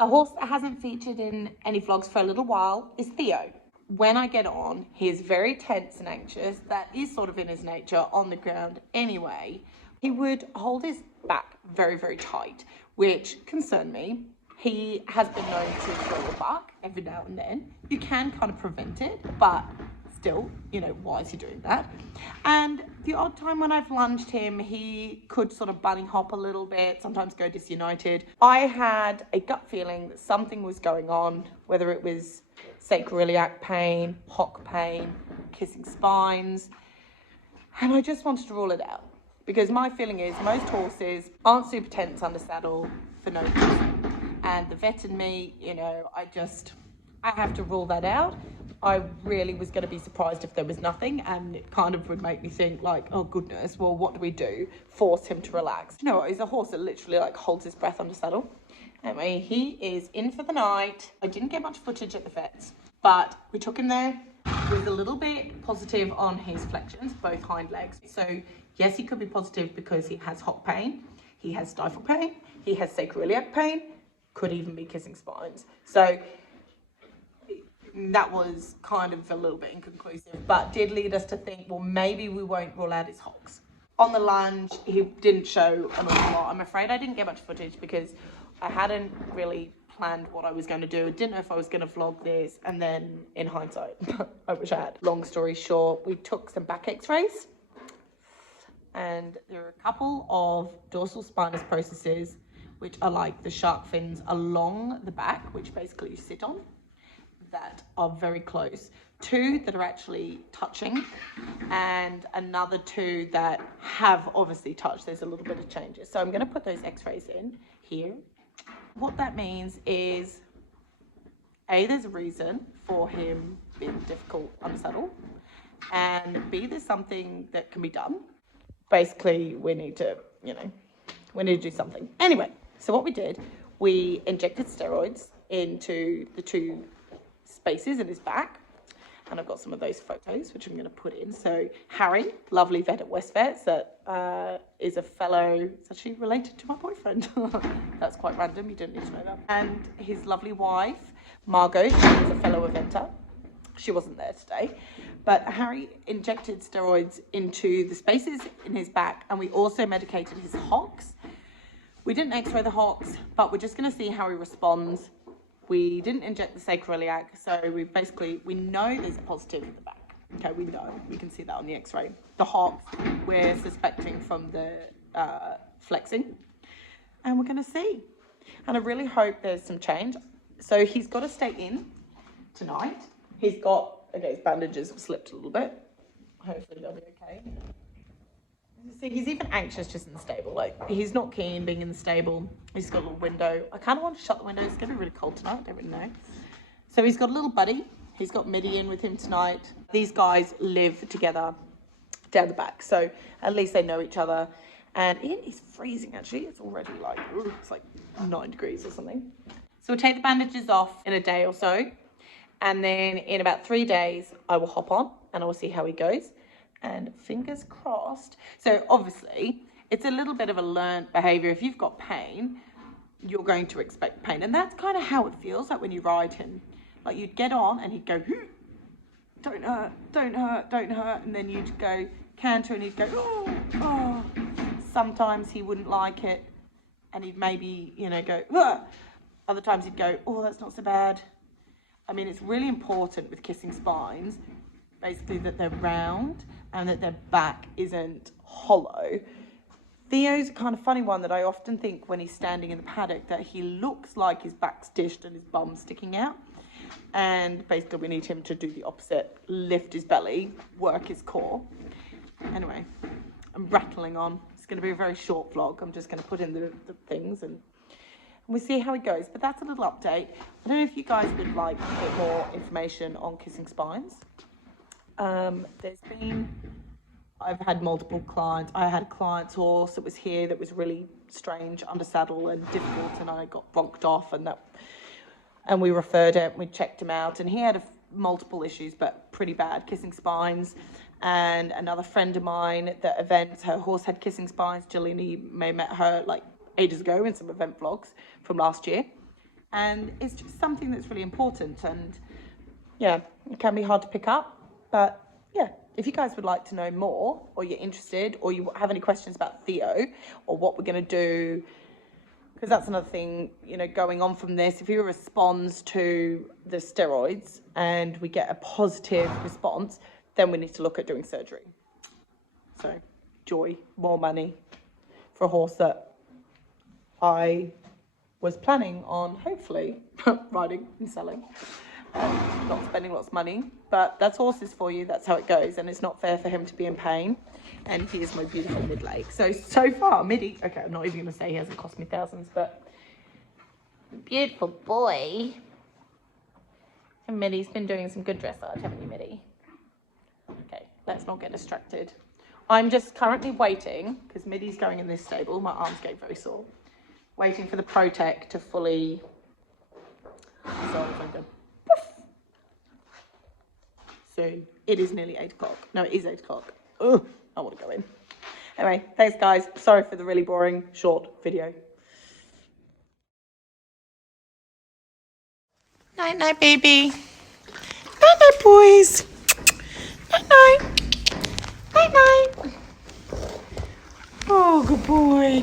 A horse that hasn't featured in any vlogs for a little while is Theo. When I get on, he is very tense and anxious. That is sort of in his nature on the ground anyway. He would hold his back very, very tight, which concerned me. He has been known to throw a buck every now and then. You can kind of prevent it, but still, why is he doing that? And the odd time when I've lunged him, he could sort of bunny hop a little bit, sometimes go disunited. I had a gut feeling that something was going on, whether it was sacroiliac pain, hock pain, kissing spines, and I just wanted to rule it out. Because my feeling is most horses aren't super tense under saddle for no reason. And the vet in me, I have to rule that out. I really was going to be surprised if there was nothing, and it kind of would make me think like, oh goodness, well, what do we do? Force him to relax. He's a horse that literally holds his breath under saddle. Anyway, he is in for the night. I didn't get much footage at the vet's, but we took him there. He was a little bit positive on his flexions, both hind legs. So yes, he could be positive because he has hock pain, he has stifle pain, he has sacroiliac pain, could even be kissing spines. So that was kind of a little bit inconclusive, but did lead us to think, well, maybe we won't rule out his hocks. On the lunge, he didn't show an awful lot. I'm afraid I didn't get much footage because I hadn't really planned what I was going to do. I didn't know if I was going to vlog this, and then in hindsight, I wish I had. Long story short, we took some back x-rays, and there are a couple of dorsal spinous processes, which are like the shark fins along the back, which basically you sit on, that are very close. Two that are actually touching, and another two that have obviously touched. There's a little bit of changes. So I'm going to put those x-rays in here. What that means is, A, there's a reason for him being difficult on the saddle, and B, there's something that can be done. Basically, we need to do something. Anyway, so what we did, we injected steroids into the two spaces in his back, and I've got some of those photos which I'm going to put in. So Harry, lovely vet at West Vets, that is a fellow, it's actually related to my boyfriend. That's quite random, you didn't need to know that. And his lovely wife Margot, she is a fellow eventer. She wasn't there today, but Harry injected steroids into the spaces in his back, and we also medicated his hocks. We didn't x-ray the hocks, but we're just going to see how he responds. We didn't inject the sacroiliac, so we know there's a positive in the back. Okay, we know, we can see that on the x-ray. The hocks, we're suspecting from the flexing, and we're going to see. And I really hope there's some change. So he's got to stay in tonight. He's got, his bandages have slipped a little bit. Hopefully they'll be okay. See, he's even anxious just in the stable. He's not keen being in the stable. He's got a little window. I kind of want to shut the window. It's going to be really cold tonight. I don't really know. So he's got a little buddy. He's got Mitty in with him tonight. These guys live together down the back, so at least they know each other. And it is freezing, actually. It's already it's like 9 degrees or something. So we'll take the bandages off in a day or so. And then in about 3 days, I will hop on and I will see how he goes. And fingers crossed. So obviously, it's a little bit of a learned behavior. If you've got pain, you're going to expect pain. And that's kind of how it feels like when you ride him. Like you'd get on and he'd go, don't hurt, don't hurt, don't hurt. And then you'd go canter and he'd go, oh. Sometimes he wouldn't like it. And he'd maybe, go, ugh. Other times he'd go, oh, that's not so bad. I mean, it's really important with kissing spines, basically that they're round and that their back isn't hollow. Theo's a kind of funny one that I often think when he's standing in the paddock that he looks like his back's dished and his bum's sticking out. And basically we need him to do the opposite, lift his belly, work his core. Anyway, I'm rattling on. It's going to be a very short vlog. I'm just going to put in the things and we'll see how it goes. But that's a little update. I don't know if you guys would like a bit more information on kissing spines. I've had multiple clients. I had a client's horse that was here that was really strange under saddle and difficult, and I got bonked off, and we referred it. We checked him out, and he had multiple issues, but pretty bad kissing spines. And another friend of mine at the event, her horse had kissing spines. Jillian, you may have met her ages ago in some event vlogs from last year. And it's just something that's really important. And yeah, it can be hard to pick up. But yeah, if you guys would like to know more, or you're interested, or you have any questions about Theo, or what we're going to do, because that's another thing, you know, going on from this. If he responds to the steroids and we get a positive response, then we need to look at doing surgery. So, joy, more money for a horse that I was planning on hopefully riding and selling. Not spending lots of money, but that's horses for you. That's how it goes, and it's not fair for him to be in pain. And he is my beautiful mid-leg. So far, Middy. Okay, I'm not even going to say he hasn't cost me thousands, but beautiful boy. And Middy's been doing some good dressage, haven't you, Middy? Okay, let's not get distracted. I'm just currently waiting because Middy's going in this stable. My arm's getting very sore. Waiting for the Protec to fully dissolve and go. Soon. It is nearly 8 o'clock. No, it is 8 o'clock. Ugh, I want to go in. Anyway, thanks guys. Sorry for the really boring short video. Night night, baby. Night night, boys. Night night. Night night. Oh, good boy.